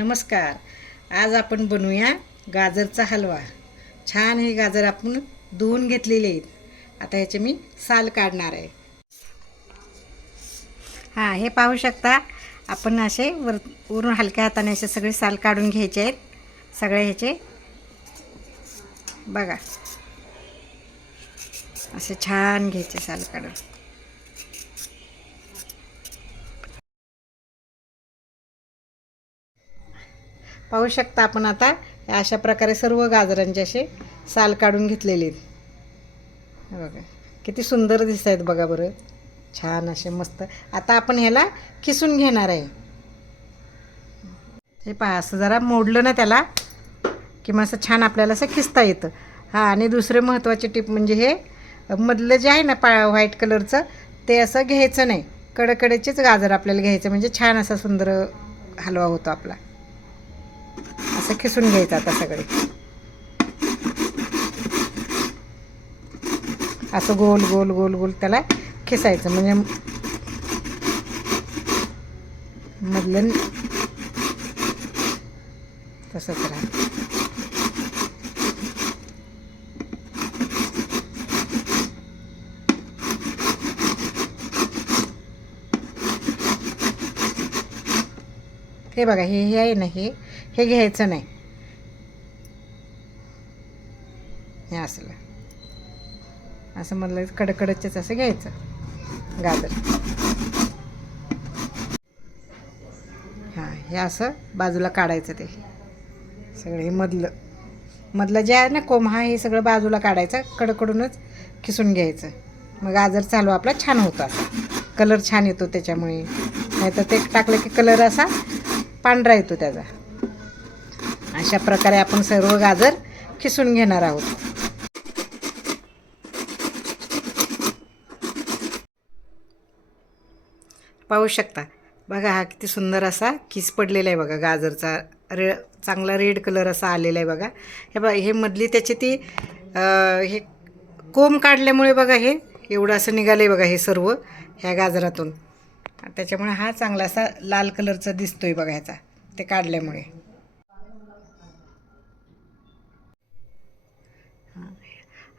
नमस्कार. आज आपण बनवूया गाजरचा हलवा. छान हे गाजर आपण धुवून घेतलेले आहेत. आता ह्याचे मी साल काढणार आहे. हां, हे पाहू शकता. आपण असे वरून हलक्या हाताने असे सगळे साल काढून घ्यायचे आहेत. सगळे ह्याचे बघा, असे छान घ्यायचे साल काढून. पाहू शकता आपण आता अशा प्रकारे सर्व गाजरांचे असे साल काढून घेतलेले आहेत. हे बघा किती सुंदर दिसत आहेत बघा बरं, छान असे मस्त. आता आपण ह्याला किसून घेणार आहे. हे पहा, असं जरा मोडलं ना त्याला की मग असं छान आपल्याला असं खिसता येतं. हां, आणि दुसरे महत्त्वाचे टिप म्हणजे हे मधलं जे आहे ना व्हाईट कलरचं, ते असं घ्यायचं नाही. कडकडेचेच गाजर आपल्याला घ्यायचं, म्हणजे छान असा सुंदर हलवा होतो आपला. असं खिसून घ्यायचं आता सगळे, असं गोल गोल गोल गोल त्याला खिसायचं, म्हणजे मधलं तसंच राहतं. हे बघा, हे हे आहे ना, हे घ्यायचं नाही. हे असलं असं मधलं कडकडचेच असं घ्यायचं गाजर. हां, हे असं बाजूला काढायचं. ते सगळे मधलं जे आहे ना कोंब, हा हे सगळं बाजूला काढायचं. कडकडूनच खिसून घ्यायचं. मग गाजर चालू आपला छान होतो. असा कलर छान येतो त्याच्यामुळे. नाही तर ते टाकलं की कलर असा पांढरा येतो त्याचा. अशा प्रकारे आपण सर्व गाजर खिसून घेणार आहोत. पाहू शकता बघा, हा किती सुंदर असा किस पडलेला आहे बघा गाजरचा. चांगला रेड कलर असा आलेला आहे बघा. हे बघा, हे मधली त्याची ती हे कोंब काढल्यामुळे बघा हे एवढं असं निघालं आहे बघा, हे सर्व ह्या गाजरातून. त्याच्यामुळे हा चांगला असा लाल कलरचा दिसतोय बघा ह्याचा, ते काढल्यामुळे.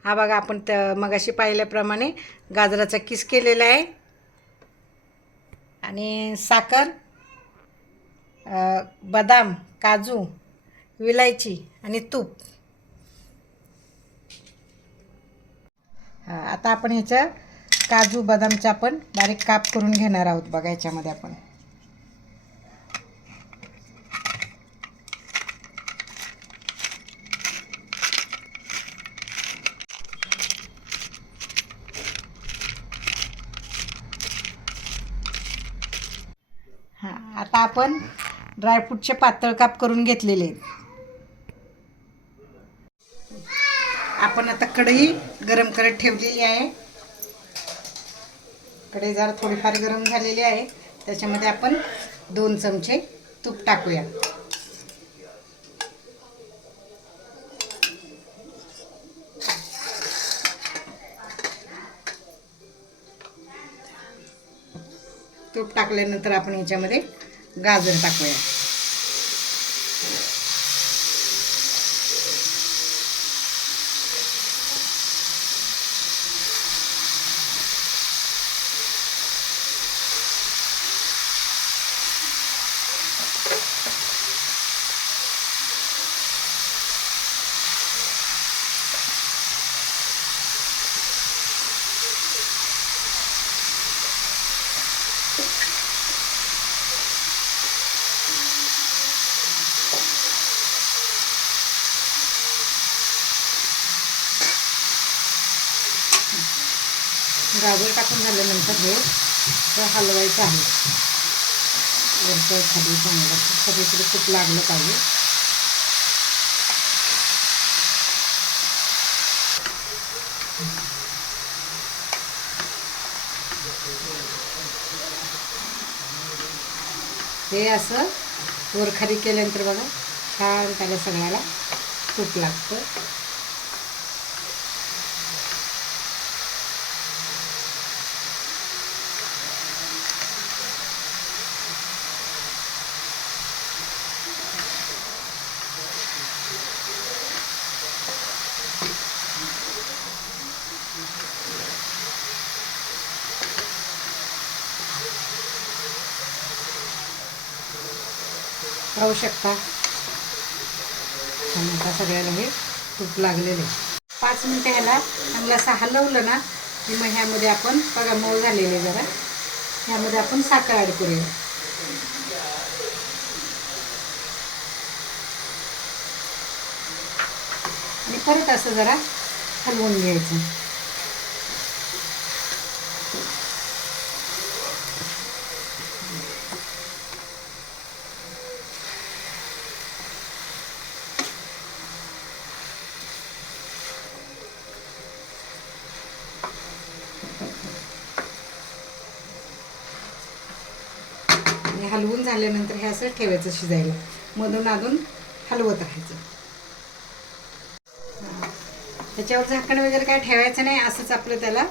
हा बघा, आपण मगाशी पाहिल्याप्रमाणे गाजराचा किस केलेला आहे. आणि साखर, बदाम, काजू, विलायची आणि तूप. आता आपण ह्याच्या काजू बदामचा आपण बारीक काप करून घेणार आहोत बघा. ह्याच्यामध्ये आपण आता आपण ड्रायफ्रूटचे पातळ काप करून घेतलेले आहेत. आपण आता कढई गरम करत ठेवलेली आहे. कढई जरा थोडीफार गरम झालेली आहे. त्याच्यामध्ये आपण 2 चमचे तूप टाकूया. तूप टाकल्यानंतर आपण याच्यामध्ये गाजर टाकूया. गाजर टाकून झाल्यानंतर हे हलवायचं आहे. वरचं खाली चांगलं सगळीकडे तूप लागलं पाहिजे. हे असं वरखाली केल्यानंतर बघा छान त्याला सगळ्याला तूप लागतं. पाहू शकता छान आता सगळ्याला हे तूप लागलेलं आहे. 5 मिनटं ह्याला चांगलं असं हलवलं ना की मग ह्यामध्ये आपण बघा मऊ झालेले जरा ह्यामध्ये आपण साखर ॲड करूया. आणि परत असं जरा हलवून घ्यायचं. आणि हलवून झाल्यानंतर हे असं ठेवायचं शिजायला. मधून अधून हलवत राहायचं. त्याच्यावर झाकण वगैरे काय ठेवायचं नाही. असंच आपलं त्याला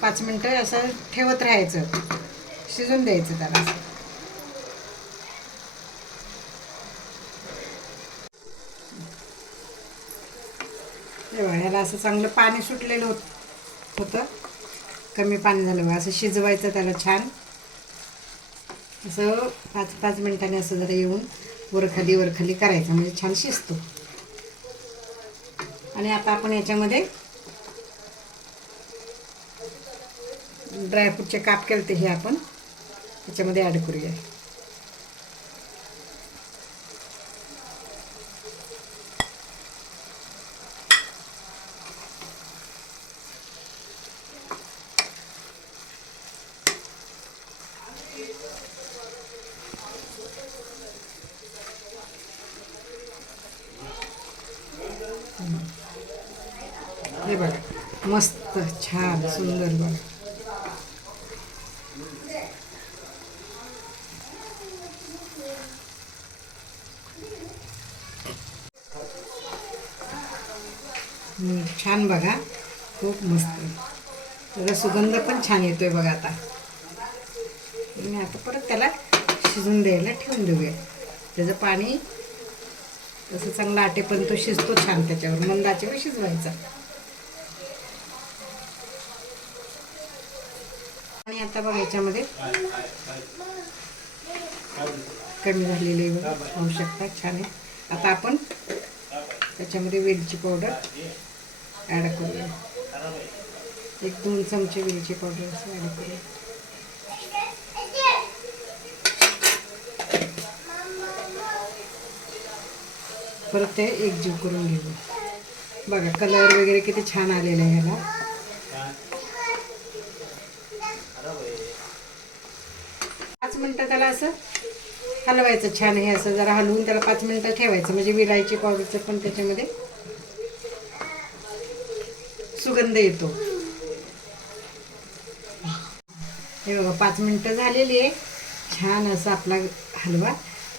5 मिनटं असं ठेवत राहायचं. शिजून द्यायचं त्याला. तेव्हा ह्याला असं चांगलं पाणी सुटलेलं होतं. कमी पाणी झालं बघा. असं शिजवायचं त्याला छान. असं 5-5 मिनिटांनी असं जरा येऊन वरखाली करायचं म्हणजे छान शिजतो. आणि आता आपण याच्यामध्ये ड्रायफ्रूटचे काप केले हे आपण याच्यामध्ये ॲड करूया. हे बघा मस्त छान सुंदर बघा. छान बघा खूप मस्त. त्याचा सुगंध पण छान येतोय बघा. आता परत त्याला शिजून द्यायला ठेवून देऊया. त्याचं पाणी तसं चांगलं आटेपर्यंत तो शिजतो छान. त्याच्यावर मंद आचेवर शिजवायचा. आणि आता बघा याच्यामध्ये कमी झालेली बघा पाहू शकता छान आहे. आता आपण त्याच्यामध्ये वेलची पावडर ॲड करूया. 1-2 चमचे वेलची पावडर असं ॲड करूया. परत ते एकजीव करून घेऊ. बघा कलर वगैरे किती छान आलेला आहे ह्याला. 5 मिनटं त्याला असं हलवायचं छान. हे असं जरा हलवून त्याला 5 मिनटं ठेवायचं म्हणजे विलायची पावडरचं पण त्याच्यामध्ये सुगंध येतो. हे बघा 5 मिनटं झालेली आहे. छान असं आपला हलवा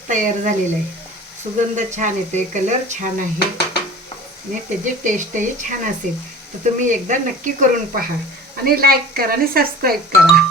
तयार झालेला आहे. सुगंध छान येतोय, कलर छान आहे आणि त्याची टेस्टही छान असेल. तर तुम्ही एकदा नक्की करून पहा आणि लाईक करा आणि सबस्क्राईब करा.